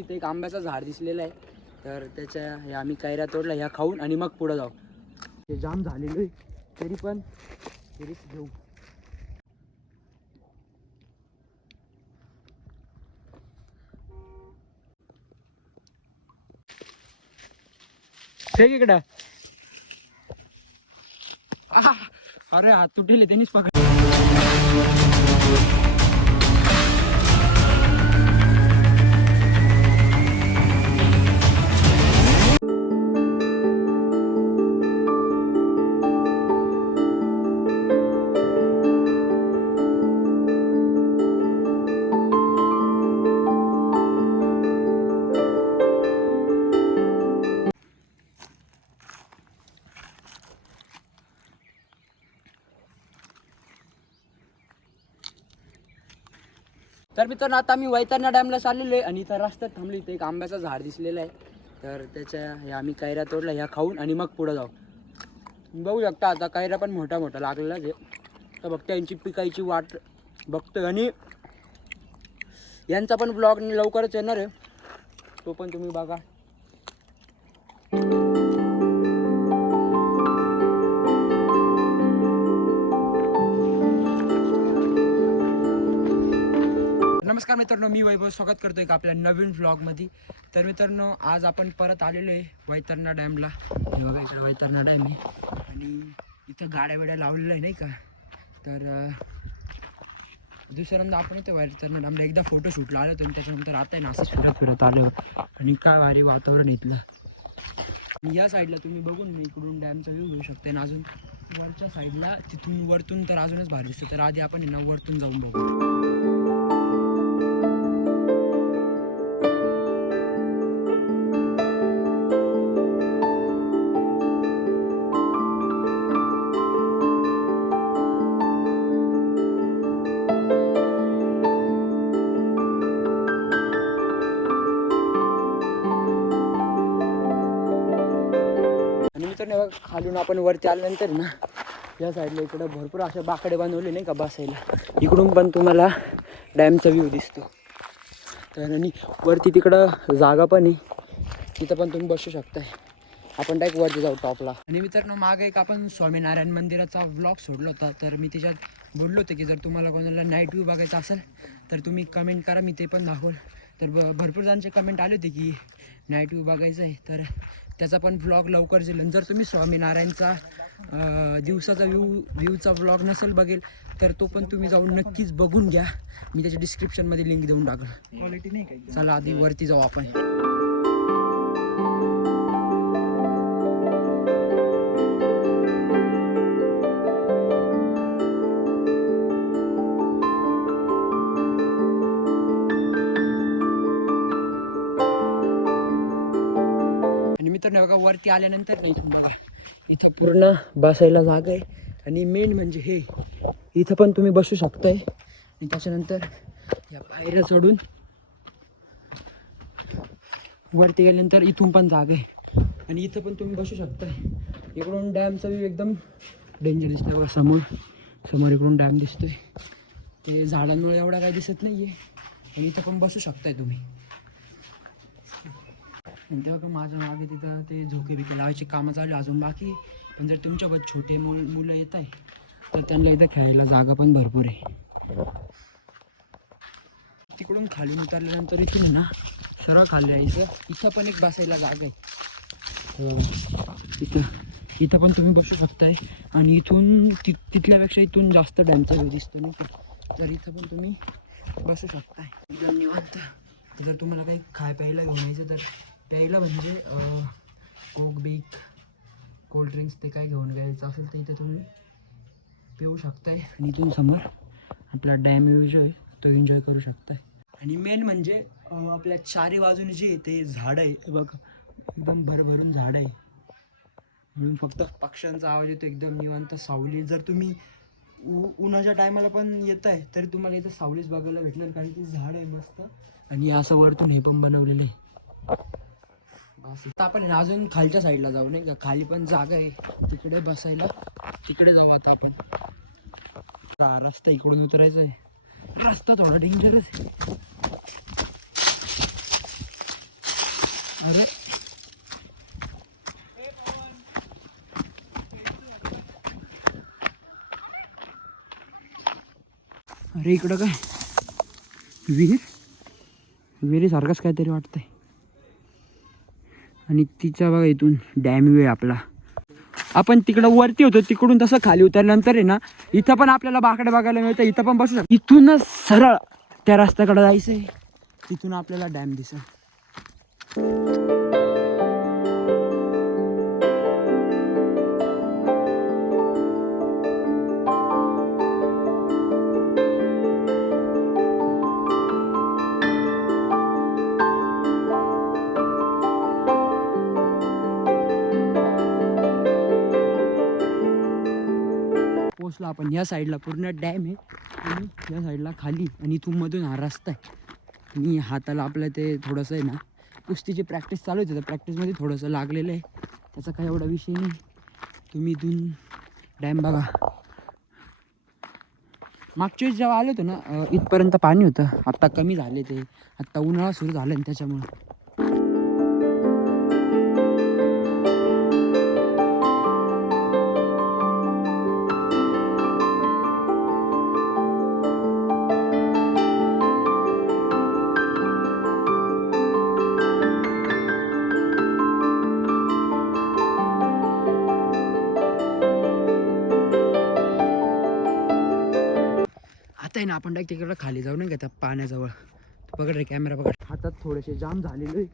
इथे एक आंब्याचं झाड दिसलेलं आहे. तर त्याच्या हे आम्ही कैऱ्या तोडल्या ह्या खाऊन आणि मग पुढं जाऊ. ते जाम झालेलो आहे. तरी पण तरीच घेऊ. फेक इकडं? अरे हात तुटेले त्यांनीच पकड तर मित्रांनो आता आम्ही वैतरणा डॅमला चाललेलो आहे आणि इथं रस्त्यात थांबली इथे एक आंब्याचं झाड दिसलेलं आहे. तर त्याच्या ह्या आम्ही कैऱ्या तोडल्या ह्या खाऊन आणि मग पुढं जाऊ. बघू शकता आता कैऱ्या पण मोठा मोठा लागलेला आहे. तर बघता यांची पिकायची वाट बघतोय आणि यांचा पण ब्लॉग लवकरच येणार आहे. तो पण तुम्ही बघा. मित्रांनो मी वैभव स्वागत करतोय का आपल्या नवीन व्लॉगमध्ये तर मित्रांनो आज आपण परत आलेलो आहे वैतरणा डॅमला. हे बघा इकडे वैतरणा डॅम आहे. आणि इथं गाड्या बिड्या लावलेल्या आहे नाही का? तर दुसऱ्यांदा आपण होतो वैतरणा डॅमला एकदा फोटो शूटला आलो होतो आणि त्याच्यानंतर आता आहे ना असं फिरत फिरत आलो. आणि काय भारी वातावरण इथलं. आणि या साईडला तुम्ही बघून इकडून डॅमचा व्ह्यू घेऊ शकता. आणि अजून वरच्या साईडला तिथून वरतून तर अजूनच भारी दिसतं. तर आधी आपण ना वरतून जाऊन बघू. तर नाही बघा खालून आपण वरती आल्यानंतर ना या साईडला इकडं भरपूर अशा बाकडे बनवले नाही का बसायला. इकडून पण तुम्हाला डॅमचा व्ह्यू दिसतो. तर आणि वरती तिकडं जागा पण आहे. तिथं पण तुम्ही बसू शकताय. आपण डायरेक्ट वरती जाऊ टॉपला. आणि मित्रांनो मागे एक आपण स्वामीनारायण मंदिराचा व्लॉग सोडला होता. तर मी त्याच्यात बोललो होते की जर तुम्हाला कोणाला नाईट व्ह्यू बघायचा असेल तर तुम्ही कमेंट करा मी ते पण दाखवल. तर ब भरपूर जणांचे कमेंट आले होते की नाईट व्ह्यू बघायचं आहे तर त्याचा पण व्लॉग लवकर येईल जर तुम्ही स्वामीनारायणचा दिवसाचा व्ह्यू व्ह्यूचा व्लॉग नसेल बघेल तर तो पण तुम्ही जाऊन नक्कीच बघून घ्या. मी त्याच्या डिस्क्रिप्शनमध्ये लिंक देऊन टाकल. क्वालिटी नाही काही. चला आधी वरती जाऊ आपण. मित्रांनो बघा वरती आल्यानंतर नाही तुम्हाला. इथं पूर्ण बसायला जागा आहे. आणि मेन म्हणजे हे इथं पण तुम्ही बसू शकताय. आणि त्याच्यानंतर या पायऱ्या चढून वरती गेल्यानंतर इथून पण जागा आहे. आणि इथं पण तुम्ही बसू शकताय. इकडून डॅमचा व्ह्यू एकदम डेंजर दिसतोय बघा समोर. समोर इकडून डॅम दिसतोय. ते झाडांमुळे एवढा काय दिसत नाही आहे आणि इथं पण बसू शकताय तुम्ही. आणि तेव्हा माझ्या मागे तिथं ते झोके बिके लावायची कामं चालू आहे अजून बाकी. पण जर तुमच्याबरोबर छोटे मुल मुलं येत आहे तर त्यांना इथं खेळायला जागा पण भरपूर आहे. तिकडून खाली उतरल्यानंतर इथून आहे ना सरळ खाली यायचं इथं पण एक बसायला जागा आहे. इथं इथं पण तुम्ही बसू शकताय. आणि इथून ति तिथल्यापेक्षा इथून जास्त डॅमचा व्ह्यू दिसतो नाही का? तर इथं पण तुम्ही बसू शकताय. एकदम निवांत जर तुम्हाला काही खाय प्यायला घेऊन यायचं तर प्यायला म्हणजे कोक बीक कोल्ड्रिंक्स ते काय घेऊन घ्यायचं असेल तर इथे तुम्ही पिऊ शकताय. आणि इथून समोर आपला डॅम व्ह्यू जो आहे तो एन्जॉय करू शकताय. आणि मेन म्हणजे आपल्या चारी बाजूने जे ते झाडं आहे. बघ एकदम भरभरून झाडं आहे. म्हणून फक्त पक्ष्यांचा आवाज येतो एकदम निवांत सावली. जर तुम्ही उ- उन्हाच्या टायमाला पण येत आहे तरी तुम्हाला इथं सावलीच बघायला भेटणार कारण की झाड आहे मस्त. आणि असं वरतून हे पण बनवलेलं आहे. बस आपण अजून खालच्या साईडला जाऊ नाही का? खाली पण जागा आहे. तिकडे बसायला. तिकडे जाऊ आता आपण. रस्ता इकडून उतरायचा आहे. रस्ता थोडा डेंजरच आहे. अरे. अरे इकडं काय? विहीर? विहिरीसारखंच काहीतरी वाटतंय. आणि तिच्या बघा इथून डॅम वेळ आपला. आपण तिकडं वरती होतो तिकडून तसं खाली उतरल्यानंतर आहे ना इथं पण आपल्याला बाकडे बघायला मिळतं इथं पण बसू शकतो. इथूनच सरळ त्या रस्त्याकडे जायचंय. तिथून आपल्याला डॅम दिसेल. आपण या साईडला पूर्ण डॅम आहे. आणि या साईडला खाली आणि इथून मधून हा रस्ता आहे. आणि हाताला आपलं ते थोडंसं आहे ना कुस्तीची प्रॅक्टिस चालू होती तर प्रॅक्टिसमध्ये थोडंसं लागलेलं आहे. त्याचा काही एवढा विषय नाही. तुम्ही इथून डॅम बघा. मागच्या वेळेस जेव्हा आलो होतो ना इथपर्यंत पाणी होतं. आत्ता कमी झाले ते. आत्ता उन्हाळा सुरू झाला ना त्याच्यामुळं. आता आहे ना आपण डायरेक्ट तिकडं खाली जाऊ नाही का त्या पाण्याजवळ. पकड रे कॅमेरा पकड. हातात थोडेसे जाम झालेले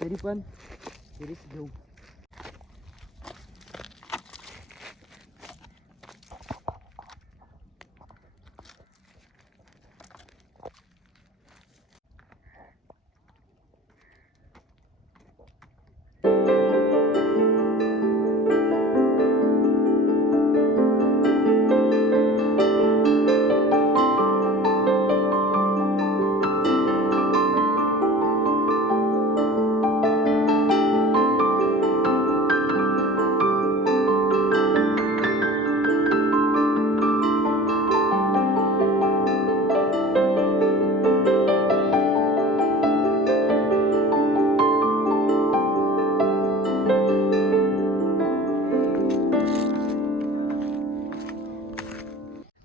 तरी पण तरीच घेऊ.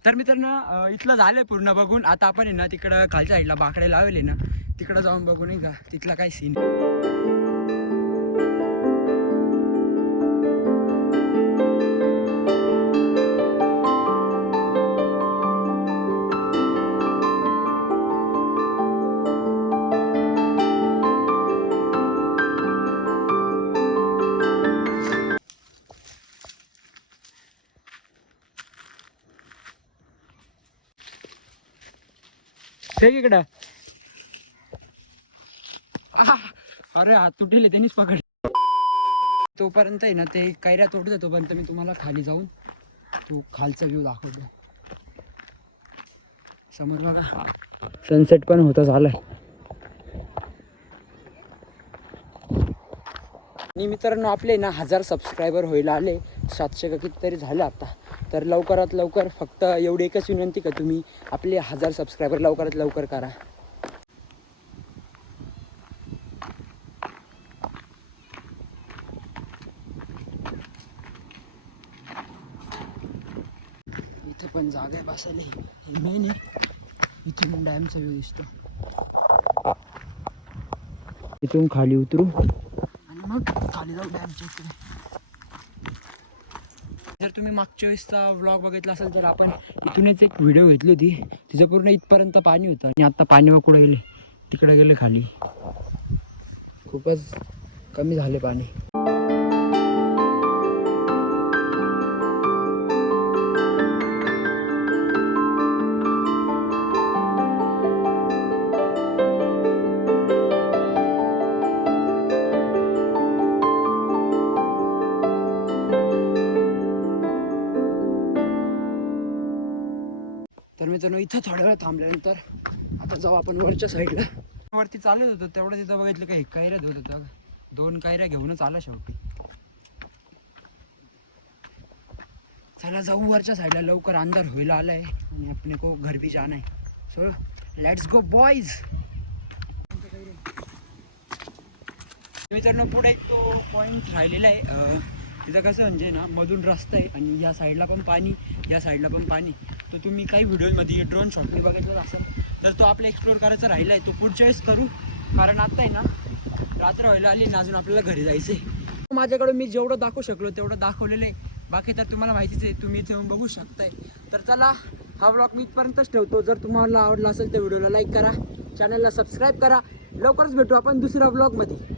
तर मित्रांनो इथलं झालंय पूर्ण बघून. आता आपण आहे ना तिकडं खालच्या साईडला बाकडे लावले ना. तिकडं जाऊन बघू नाही का तिथला काय सीन फेक इकडं? आह, अरे हात तुटेले त्यांनीच पकड. तोपर्यंत आहे ना ते कैऱ्या तोडत तोपर्यंत मी तुम्हाला खाली जाऊन तो खालचा व्ह्यू दाखवतो. समोर बघा. सनसेट पण होता झालाय. आणि मित्रांनो आपले ना हजार सबस्क्रायबर व्हायला आले. सातशे का कितीतरी झाले आता. तर लवकरात लवकर फक्त एवढी एकच विनंती का तुम्ही आपले हजार सबस्क्रायबर लवकरात लवकर करा. इथं पण जागा आहे बसायला. हे मेन आहे. इथून डॅमचा व्ह्यू दिसतो. इथून खाली उतरू. आणि मग खाली जाऊ डॅमच्या इकडे. जर तुम्ही मागच्या वेळेसचा व्लॉग बघितला असेल तर आपण इथूनच एक व्हिडिओ घेतली होती. तिचं पूर्ण इथपर्यंत पाणी होतं आणि आता पाणी मग गेले? तिकडे गेले खाली. खूपच कमी झाले पाणी. मित्रांनो इथं थोड्या वेळ थांबल्यानंतर आता जाऊ आपण वरच्या साईडला. वरती चालत होतो तेवढं तिथं बघितलं काही कैऱ्या धुत होतं. दोन कैऱ्या घेऊनच आला शेवटी. चला जाऊ वरच्या साईडला लवकर अंधार होईल आलाय आणि आपण को घर बी जाना सो लेट्स गो बॉयज मित्रांनो पुढे एक तो पॉईंट राहिलेला आहे. तिथं कसं म्हणजे ना मधून रस्ता आहे आणि या साईडला पण पाणी या साईडला पण पाणी. तर तुम्ही काही व्हिडिओमध्ये ड्रोन शॉटने बघितलं असेल तर तो आपला एक्सप्लोर करायचा राहिला आहे तो पुढच्या वेळेस करू. कारण आता आहे ना रात्र व्हायला आली ना अजून आपल्याला घरी जायचं आहे माझ्याकडं मी जेवढं दाखवू शकलो तेवढं दाखवलेलं आहे. बाकी तर तुम्हाला माहितीच आहे तुम्ही इथे येऊन बघू शकताय. तर चला हा ब्लॉग मी इथपर्यंतच ठेवतो. जर तुम्हाला आवडला असेल तर व्हिडिओला लाईक करा चॅनलला सबस्क्राईब करा. लवकरच भेटू आपण दुसऱ्या ब्लॉगमध्ये